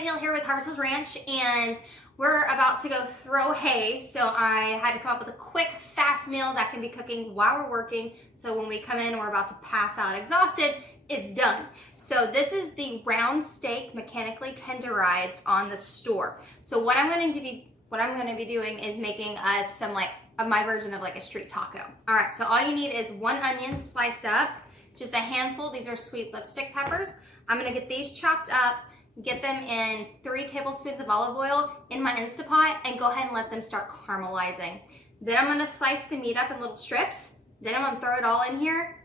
Leah here with Harvest Hills Ranch, and we're about to go throw hay, so I had to come up with a quick, fast meal that can be cooking while we're working, so when we come in and we're about to pass out exhausted, it's done. So this is the round steak mechanically tenderized on the store. So what I'm going to be doing is making us some my version of like a street taco. All right, so all you need is 1 onion sliced up, just a handful. These are sweet lipstick peppers. I'm gonna get these chopped up, get them in 3 tablespoons of olive oil in my Instapot, and go ahead and let them start caramelizing. Then I'm gonna slice the meat up in little strips. Then I'm gonna throw it all in here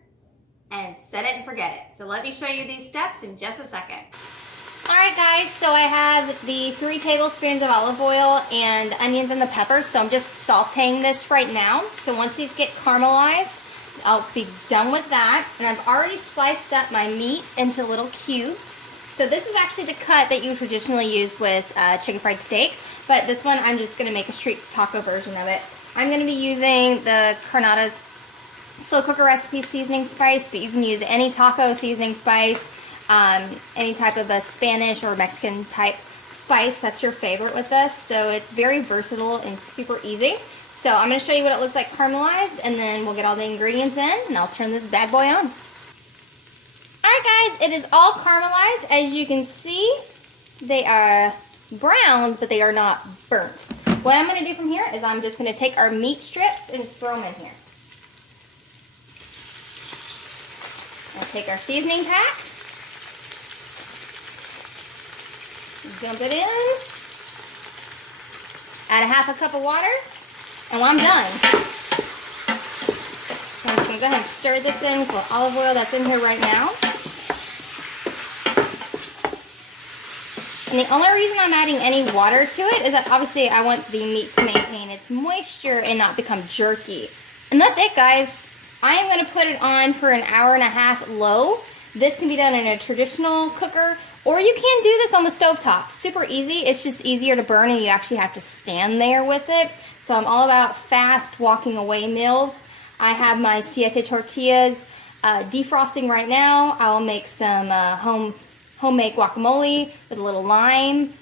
and set it and forget it. So let me show you these steps in just a second. All right, guys, so I have the 3 tablespoons of olive oil and the onions and the peppers, so I'm just sauteing this right now. So once these get caramelized, I'll be done with that. And I've already sliced up my meat into little cubes. So this is actually the cut that you traditionally use with chicken fried steak, but this one I'm just gonna make a street taco version of it. I'm gonna be using the Carnata's slow cooker recipe seasoning spice, but you can use any taco seasoning spice, any type of a Spanish or Mexican type spice that's your favorite with this. So it's very versatile and super easy. So I'm going to show you what it looks like caramelized, and then we'll get all the ingredients in, and I'll turn this bad boy on. Alright guys, it is all caramelized. As you can see, they are browned, but they are not burnt. What I'm going to do from here is I'm just going to take our meat strips and just throw them in here. I'll take our seasoning pack, dump it in, add a 1/2 cup of water, and I'm done. So I'm just going to go ahead and stir this in with the olive oil that's in here right now. And the only reason I'm adding any water to it is that obviously I want the meat to maintain its moisture and not become jerky. And that's it, guys. I am going to put it on for an 1.5 hours low. This can be done in a traditional cooker, or you can do this on the stovetop. Super easy. It's just easier to burn, and you actually have to stand there with it. So I'm all about fast walking away meals. I have my siete tortillas defrosting right now. I'll make some homemade guacamole with a little lime.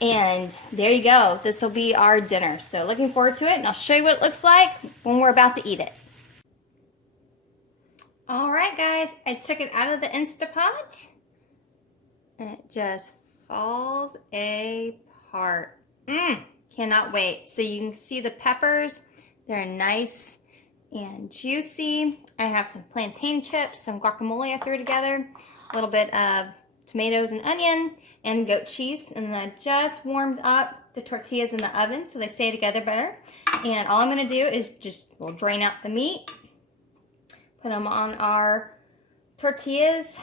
And there you go. This will be our dinner. So looking forward to it, and I'll show you what it looks like when we're about to eat it. All right, guys. I took it out of the Instapot. And it just falls apart. Cannot wait. So you can see the peppers. They're nice and juicy. I have some plantain chips, some guacamole I threw together, a little bit of tomatoes and onion, and goat cheese. And then I just warmed up the tortillas in the oven so they stay together better. And all I'm going to do is we'll drain out the meat, put them on our tortillas,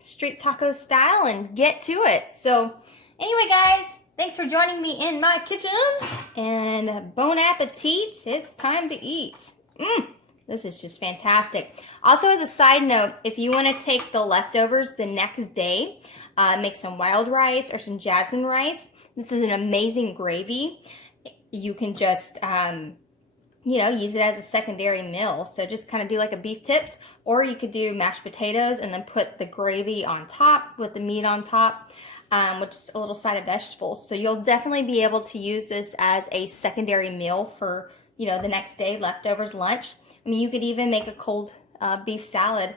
street taco style, and get to it. So anyway, guys, thanks for joining me in my kitchen, and bon appetit. It's time to eat. This is just fantastic. Also, as a side note, if you want to take the leftovers the next day, make some wild rice or some jasmine rice. This is an amazing gravy. You can just use it as a secondary meal. So just kind of do like a beef tips, or you could do mashed potatoes and then put the gravy on top with the meat on top, which is a little side of vegetables. So you'll definitely be able to use this as a secondary meal for, the next day, leftovers, lunch. I mean, you could even make a cold beef salad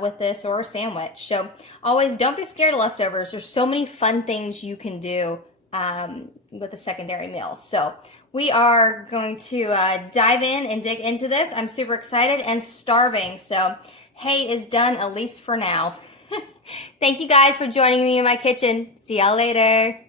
with this, or a sandwich. So always don't be scared of leftovers. There's so many fun things you can do with a secondary meal. So we are going to dive in and dig into this. I'm super excited and starving. So hay is done, at least for now. Thank you guys for joining me in my kitchen. See y'all later.